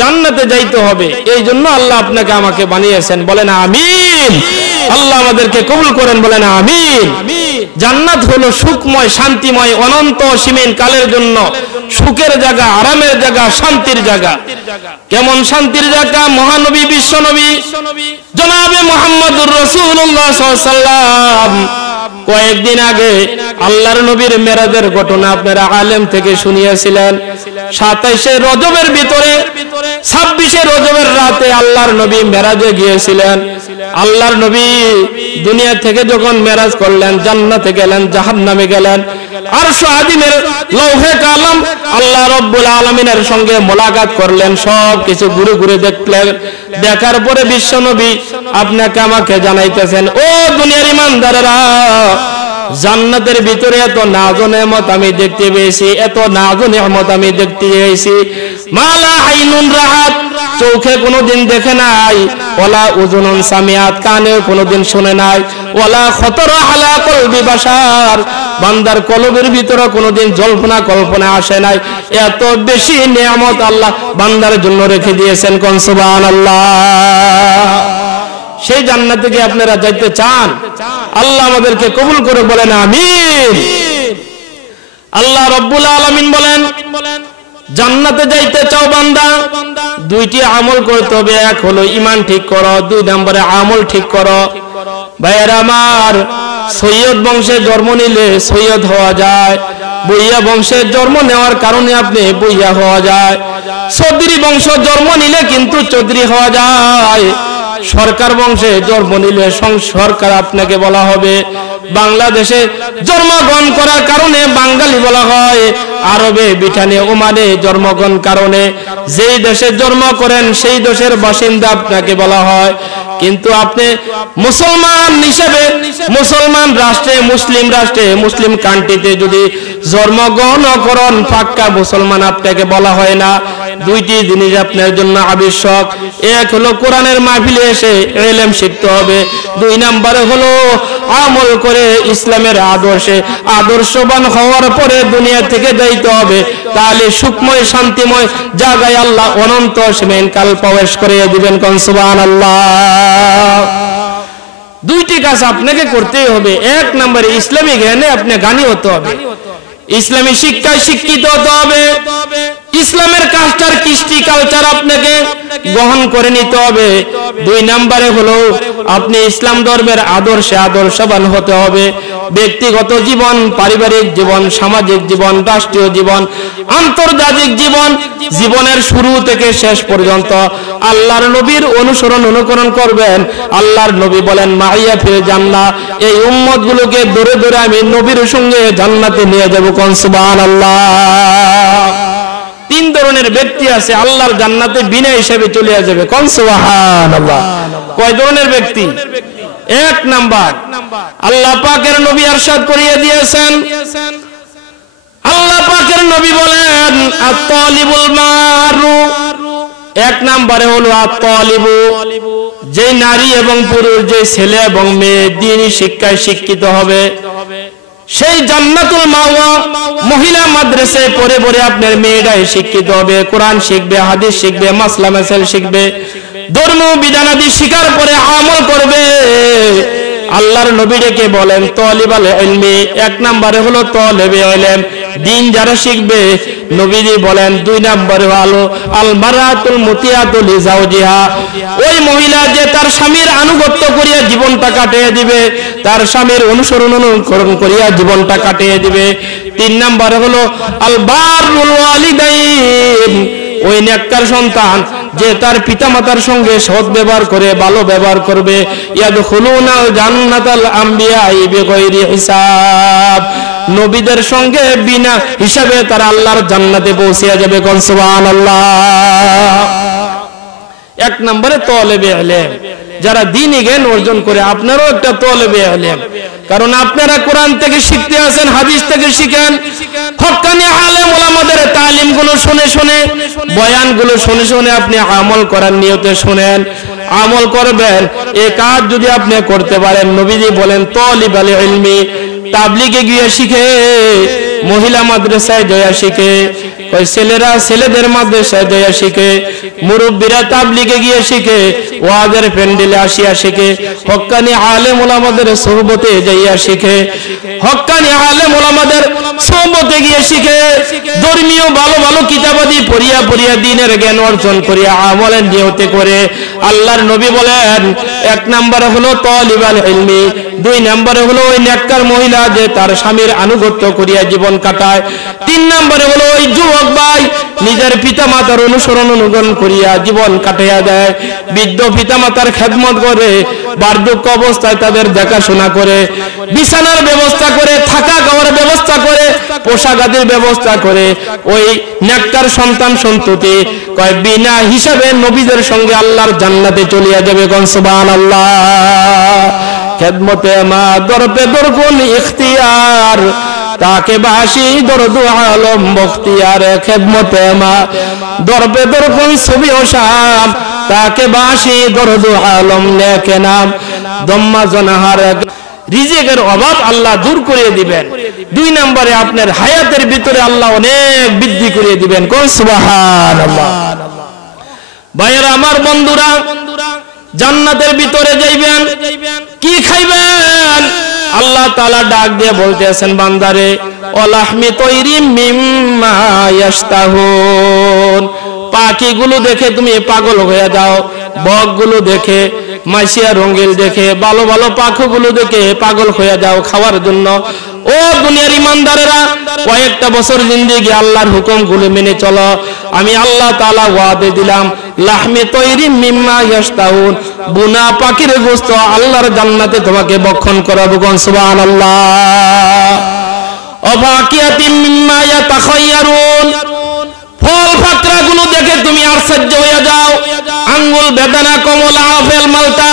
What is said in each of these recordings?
জান্নাতে যাইতে হবে, এই জন্য আল্লাহ আপনাকে আমাকে বানিয়েছেন। বলেন আমিন। আল্লাহ আমাদেরকে কবুল করেন, বলেন আমিন। জান্নাত হলো সুখময়, শান্তিময়, অনন্ত সীমাহীন কালের জন্য সুখের জায়গা, আরামের জায়গা, শান্তির জায়গা। কেমন শান্তির জায়গা? মহানবী বিশ্বনবী জনাবে মুহাম্মদুর রাসূলুল্লাহ সাল্লাল্লাহু আলাইহি ওয়াসাল্লাম কয়েকদিন আগে আল্লাহর নবীর মেরাজের ঘটনা আপনারা আলেম থেকে শুনিয়েছিলেন। 27শে রজবের ভিতরে 26শে রজবের রাতে আল্লাহর নবী মেরাজে গিয়েছিলেন। আল্লাহর নবী দুনিয়া থেকে যখন মেরাজ করলেন, জান্নাতে গেলেন, জাহান্নামে গেলেন, আরশ আযীমের লৌহে কালাম আল্লাহ রাব্বুল আলামিনের সঙ্গে মোলাকাত করলেন, সব কিছু ঘুরে ঘুরে দেখলেন। দেখার পরে বিশ্বনবী আপনাকে আমাকে জানাইতেছেন, ও দুনিয়ার ইমানদারেরা, জান্নাতের ভিতরে এত নাজ ও নেয়ামত আমি দেখতে পেয়েছি, এত নাজ ও নেয়ামত আমি দেখতে পেয়েছি, মালা আইনুন রাহাত, চোখে কোনোদিন দেখে নাই, ওয়ালা উযুনুন সামিআত, কানে কোনোদিন শুনে নাই, ওয়ালা খতরা আলা কলবি বাশার, বান্দার কলবের ভিতরে কোনোদিন জল্পনা কল্পনা আসে নাই। এত বেশি নেয়ামত আল্লাহ বান্দার জন্য রেখে দিয়েছেন। কোন সুবহানাল্লাহ। সেই জান্নাতে কি আপনারা যাইতে চান? আল্লাহ আমাদেরকে কবুল করে, বলেন আমিন। আল্লাহ রাব্বুল আলামিন বলেন, জান্নাতে যাইতে চাও বান্দা, দুইটি আমল করতে হবে। এক হলো ঈমান ঠিক করো, দুই নম্বরে আমল ঠিক করো। ভাইয়েরা আমার, সৈয়দ বংশে জন্ম নিলে সৈয়দ হওয়া যায়, বইয়া বংশে জন্ম নেওয়ার কারণে আপনি বইয়া হওয়া যায়, চৌধুরী বংশ জন্ম নিলে কিন্তু চৌধুরী হওয়া যায়, সরকার বংশে জন্ম নিলে সরকার আপনাকে বলা হবে, বাংলাদেশে জন্মগ্রহণ করার কারণে বাঙালি বলা হয়, আরবে ব্রিটেনে ওমানে জন্মগ্রহণ কারণে যেই দেশে জন্ম করেন সেই দেশের বাসিন্দা আপনাকে বলা হয়। কিন্তু আপনি মুসলমান হিসেবে মুসলমান রাষ্ট্রে, মুসলিম রাষ্ট্রে, মুসলিম কান্ট্রিতে যদি জন্মগ্রহণ করেন, পাক্কা মুসলমান আপনাকে বলা হয় না। দুইটি জিনিস আপনার জন্য আবশ্যক। এক হলো কোরআনের মাহফিলে এসে ইলম শিখতে হবে, দুই নম্বরে হলো আমল করে ইসলামের আদর্শে আদর্শবান হওয়ার পরে দুনিয়া থেকে যাইতে হবে। তাহলে সুখময় শান্তিময় জায়গায় আল্লাহ অনন্ত সীমাহীন কাল প্রবেশ করে দিবেন। কোন সুবহানাল্লাহ। দুইটি কাজ আপনাকে করতেই হবে। এক নম্বরে ইসলামী জ্ঞানে আপনি জ্ঞানী হতে হবে, ইসলামী শিক্ষায় শিক্ষিত হতে হবে, ইসলামের কালচার, কৃষ্টি কালচার আপনাকে গ্রহণ করে নিতে হবে। দুই নম্বরে হলো আপনি ইসলাম ধর্মের আদর্শে আদর্শবান হতে হবে। ব্যক্তিগত জীবন, পারিবারিক জীবন, সামাজিক জীবন, রাষ্ট্রীয় জীবন, আন্তর্জাতিক জীবন, জীবনের শুরু থেকে শেষ পর্যন্ত আল্লাহর নবীর অনুকরণ করবেন। আল্লাহর নবী বলেন, মাইয়া ফিল জান্নাহ, এই উম্মত গুলোকে দূরে দূরে আমি নবীর সঙ্গে জান্নাতে নিয়ে যাব। কোন সুবহানাল্লাহ। তিন ধরনের ব্যক্তি আছে আল্লাহর জান্নাতে বিনা হিসেবে চলে যাবে। কোন সুবহানাল্লাহ। কয় ধরনের ব্যক্তি? এক নাম্বার, আল্লাহ পাকের নবী ইরশাদ করিয়ে দিয়েছেন, আল্লাহ পাকের নবী বলেন, আত-তালিবুল মারু, এক নম্বরে হলো আত-তালিবু, যে নারী এবং পুরুষ, যে ছেলে এবং মেয়ে দ্বীনি শিক্ষায় শিক্ষিত হবে, সেই জান্নাতুল মাওয়া মহিলা মাদ্রাসায় পড়ে পড়ে আপনার মেয়েরাই শিক্ষিত হবে, কোরআন শিখবে, হাদিস শিখবে, মাসলা মাসাইল শিখবে, ধর্ম বিধানাদি শিখার পরে আমল করবে। আল্লাহর নবী ডেকে বলেন তালিবাল ইলমি, এক নম্বরে হলো তালিবে ইলম, দিন যারা শিখবে। নবীজি বলেন দুই নম্বরে হলো আল মারাতুল মুতিয়াতুল লিজাওজিহা, ওই মহিলা যে তার স্বামীর আনুগত্য করিয়া জীবনটা কাটিয়ে দিবে, তার স্বামীর অনুকরণ করিয়া জীবনটা কাটিয়ে দিবে। তিন নম্বরে হলো আল বারুল ওয়ালিদাইন, ওই নেককার সন্তান যে তার পিতামাতার সঙ্গে সৎ ব্যবহার করে, ভালো ব্যবহার করবে। ইয়াদখুলুনাল জান্নাতাল আমবিয়া বিগাইরি হিসাব, নবীদের সঙ্গে বিনা হিসাবে তারা আল্লাহর জান্নাতে পৌঁছে যাবে। কোন সুবহানাল্লাহ। এক নম্বরে তালিবে ইলম, যারা দ্বীনি জ্ঞান অর্জন করে। আপনারও একটা তালিবে ইলম, কারণ আপনারা কোরআন থেকে শিখতে আছেন, হাদিস থেকে শিখেন। হক্কানি আলেম ওলামাদের তালিম গুলো শুনে শুনে, বয়ান গুলো শুনে শুনে আপনি আমল করার নিয়তে শুনেন, আমল করবেন। এই কাজ যদি আপনি করতে পারেন, নবীজি বলেন তালিবাল ইলমি, তাবলীগে গিয়ে শিখে মহিলা মাদ্রাসায় জয়া শিখে, ওই ছেলেরা ছেলেদের মাদ্রাসায় জয়া শিখে, মুরব্বীরা তাবলিগে গিয়ে শিখে, ওয়াজের প্যান্ডেলে আসিয়া শিখে, হক্কানি আলেম ওলামাদের সোহবতে যাইয়া শিখে, হক্কানি আলেম ওলামাদের সোহবতে গিয়ে শিখে, ধর্মীয় ভালো ভালো কিতাবাদি পড়িয়া পড়িয়া দ্বীনের জ্ঞান অর্জন করিয়া আমলের নিয়তে করে। আল্লাহর নবী বলেন, এক নম্বরে হলো তালিবাল ইলমি, দুই নম্বরে হলো ওই নেককার মহিলা যে তার স্বামীর আনুগত্য করিয়া জীবন কাটায়, তিন নম্বরে হলো ওই যুবক ভাই নিজের পিতামাতার অনুসরণ অনুগণ করিয়া জীবন কাটাইয়া দেয়, বৃদ্ধ পিতামাতার খেদমত করে, বার্ধক্য অবস্থায় তাদের দেখাশোনা করে, বিছানার ব্যবস্থা করে, থাকা খাওয়ার ব্যবস্থা করে, পোশাক আদির ব্যবস্থা করে। ওই নেককার সন্তান সন্ততি কয় বিনা হিসাবে নবীদের সঙ্গে আল্লাহর জান্নাতে চলিয়া যাবে। কোন সুবহানাল্লাহ। খেদমতে মা দরপে দরকুন ইখতিয়ার, তাকে বাসি দরদু আলম বখতিয়ার। খেদমতে মা দরপে দরকুন ছবি ও শাম, তাকে বাসি দরদু আলম নেকে নাম। দম্মা জনাহার রিজিকের অভাব আল্লাহ দূর করে দিবেন। দুই নম্বরে আপনার হায়াতের ভিতরে আল্লাহ অনেক বৃদ্ধি করে দিবেন। কোন সুবহানাল্লাহ। ভাইয়েরা আমার, বন্ধুরা, জান্নাতের ভিতরে যাইবেন, কি খাইবেন? আল্লাহ তাআলা ডাক দিয়ে বলতেছেন, বান্দারে ওয়ালাহমি তৈরিম মিম্মা ইয়াশতাহুন। পাখিগুলো দেখে তুমি পাগল হয়ে যাও, বকগুলো দেখে, মাইশিয়া রঙ্গিল দেখে, ভালো ভালো পাখিগুলো দেখে পাগল হয়ে যাও খাওয়ার জন্য। ও দুনিয়ার ইমানদারেরা, কয়েকটা বছর জিন্দেগি আল্লাহর হুকুমগুলো মেনে চলো। আমি আল্লাহ তাআলা ওয়াদা দিলাম, লাহমি তৈরিম মিম্মা ইয়াশতাহুন, বুনা পাখির গোশত আল্লাহর জান্নাতে তোমাকে ভক্ষণ করাবো। কোন সুবহানাল্লাহ। অফাকিয়াতিম মিম্মা ইয়াতাখায়্যারুন, ফল ফাকরাগুলো দেখে তুমি আশ্চর্য হয়ে যাও। আঙ্গুল, বেদানা, কমলা, আপেল, মালটা,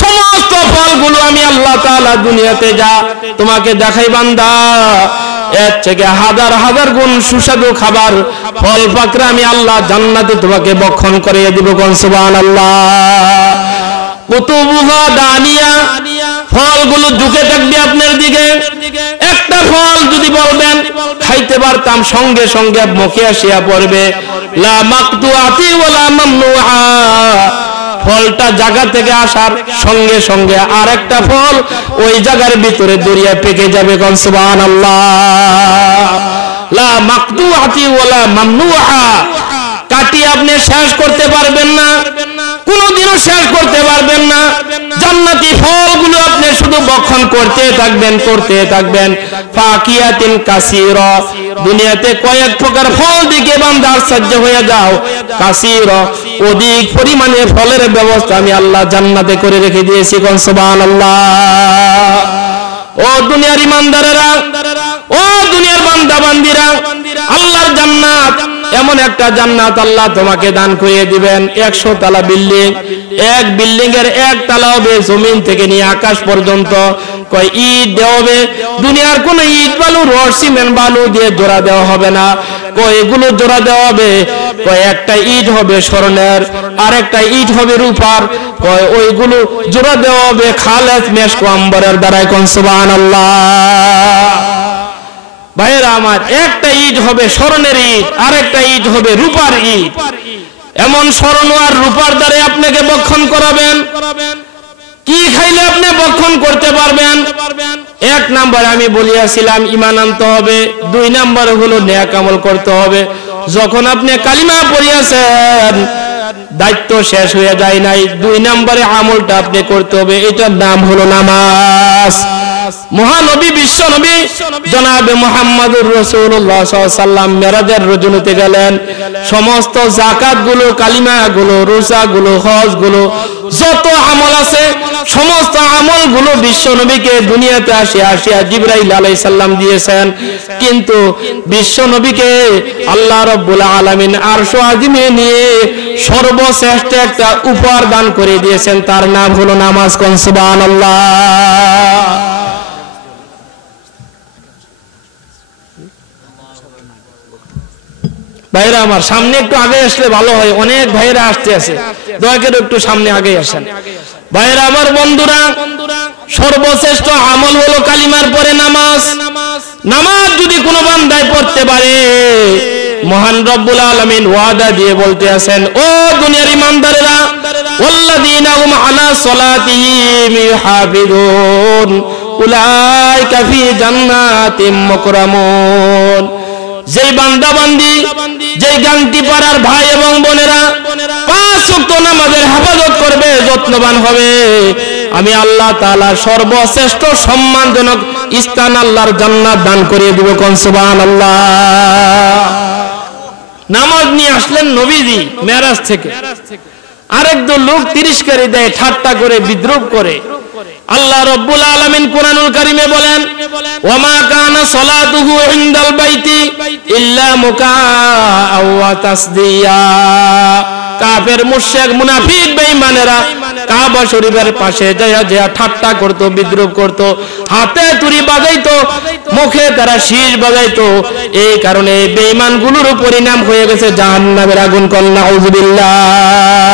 সমস্ত ফলগুলো আমি আল্লাহ তাআলা দুনিয়াতে যা তোমাকে দেখাই বান্দা, এর থেকে হাজার হাজার গুণ সুস্বাদু খাবার, ফল ফাকরা আমি আল্লাহ জান্নাতে তোমাকে ভক্ষণ করিয়ে দিব। কোন সুবহানাল্লাহ। কুতুবুহা দানিয়া, ফলগুলো ঝুঁকে থাকবে আপনার দিকে। একটা ফল যদি বলবেন খাইতে পারতাম, সঙ্গে সঙ্গে মুখে আসিয়া পড়বে। লা মাকতুআতি ওয়ালা মামনুআ, ফলটা জায়গা থেকে আসার সঙ্গে সঙ্গে আরেকটা ফল ওই জায়গার ভিতরে দরিয়া পেকে যাবে। কোন সুবহানাল্লাহ। লা মাকতুআতি ওয়ালা মামনুআ, কাটি আপনি শেষ করতে পারবেন না, কোনদিনও শেষ করতে পারবেন না। জান্নাতি ফলগুলো আপনি শুধু ভক্ষণ করতে থাকবেন, করতে থাকবেন। ফাকিয়াতিন কাসীরা, দুনিয়াতে কয়েক প্রকার ফল দিকে বান্দা আশ্চর্য হয়ে যাও। কাসীরা, অধিক পরিমাণে ফলের ব্যবস্থা আমি আল্লাহ জান্নাতে করে রেখে দিয়েছি। কোন সুবহানাল্লাহ। ও দুনিয়ার ইমানদারেরা, ও দুনিয়ার বান্দা বান্দিরা, আল্লাহর জান্নাত এমন একটা জান্নাত আল্লাহ তোমাকে দান করিয়ে দিবেন। 100 তলা বিল্ডিং, এক বিল্ডিং এর এক তলা হবে জমিন থেকে নিয়ে আকাশ পর্যন্ত। কয় ইট দেওয়া হবে, দুনিয়ার কোন ইট বালু, রড, সিমেন্ট, বালু দিয়ে জোড়া দেওয়া হবে না। কয় এগুলো জোড়া দেওয়া হবে, কয় একটা ইট হবে স্বর্ণের, আর একটা ইট হবে রূপার। কয় ওইগুলো জোড়া দেওয়া হবে খালেস মেশক আম্বরের দ্বারা। কোন সুবহানাল্লাহ। ভাইয়েরা আমার, একটা ইট হবে স্বর্ণের ইট, আর একটা ইট হবে রূপার ইট। এমন স্বর্ণ আর রূপার দ্বারা আপনাকে ভক্ষণ করাবেন। কি খাইলে আপনি ভক্ষণ করতে পারবেন? এক নম্বরে আমি বলিয়াছিলাম ঈমান আনতে হবে, দুই নম্বরে হলো নেক আমল করতে হবে। যখন আপনি কালিমা পড়িয়াছেন, দায়িত্ব শেষ হয়ে যায় নাই, দুই নম্বরে আমলটা আপনি করতে হবে, এটার নাম হলো নামাজ। মহানবী বিশ্ব নবী জনাবে মুহাম্মদুর রাসূলুল্লাহ সাল্লাল্লাহু আলাইহি ওয়াসাল্লাম মেরাজের রজনীতে গেলেন। সমস্ত যাকাত গুলো, কালিমা গুলো, রোজা গুলো, হজ গুলো, যত আমল আছে সমস্ত আমল গুলো বিশ্ব নবীকে দুনিয়াতে আসিয়া জিবরাইল আলাইহিস সালাম দিয়েছেন। কিন্তু বিশ্ব নবীকে আল্লাহ রাব্বুল আলামিন আরশ আজিমে নিয়ে সর্বশ্রেষ্ঠ একটা উপহার দান করে দিয়েছেন, তার নাম হলো নামাজ। কোন সুবহানাল্লাহ। ভাইরা আমার সামনে একটু আগে আসলে ভালো হয়, অনেক ভাইরা আসতে আছে, দয়া করে একটু সামনে আগে আসেন। ভাইরা আমার, বন্ধুরা, সর্বশ্রেষ্ঠ আমল হলো কালিমার পরে নামাজ। নামাজ যদি কোনো বান্দায় পড়তে পারে, মহান রব্বুল আলামিন ওয়াদা দিয়ে বলতে আছেন, ও দুনিয়ার ঈমানদারেরা, ওয়াল্লাযীনা হুম আলা সলাতিহিম ইউহাফিজুন উলাইকা ফি জান্নাতিম মুকরামুন। যেই বান্দা বান্দি, যেই গান্তি পাড়ার ভাই এবং বোনেরা 5 ওয়াক্ত নামাজের হেফাজত করবে, যত্নবান হবে, আমি আল্লাহ তাআলা সর্বশ্রেষ্ঠ সম্মানজনক স্থান আল্লাহর জান্নাত দান করিয়ে দিব। কোন সুবহানাল্লাহ। নামাজ নিয়ে আসলেন নবীজি মেরাজ থেকে, আরেকদল লোক তিরস্কারি দেয়, ঠাট্টা করে, বিদ্রুপ করে। আল্লাহ রাব্বুল আলামিন কুরআনুল কারীমে বলেন, ওয়ামা কানা সালাতুহু ইনদাল বাইতি ইল্লা মুকাআ ওয়া তাসদিয়া। কাফের, মুশরিক, মুনাফিক, বেঈমানেরা কাবা শরীফের পাশে যায় ঠাট্টা করত, বিদ্রুপ করত, হাতে তুরি বাজাইতো, মুখে তারা শীষ বাজাইতো। এই কারণে বেঈমানগুলোর পরিণাম হয়ে গেছে জাহান্নামের আগুন। কল নাউযুবিল্লাহ।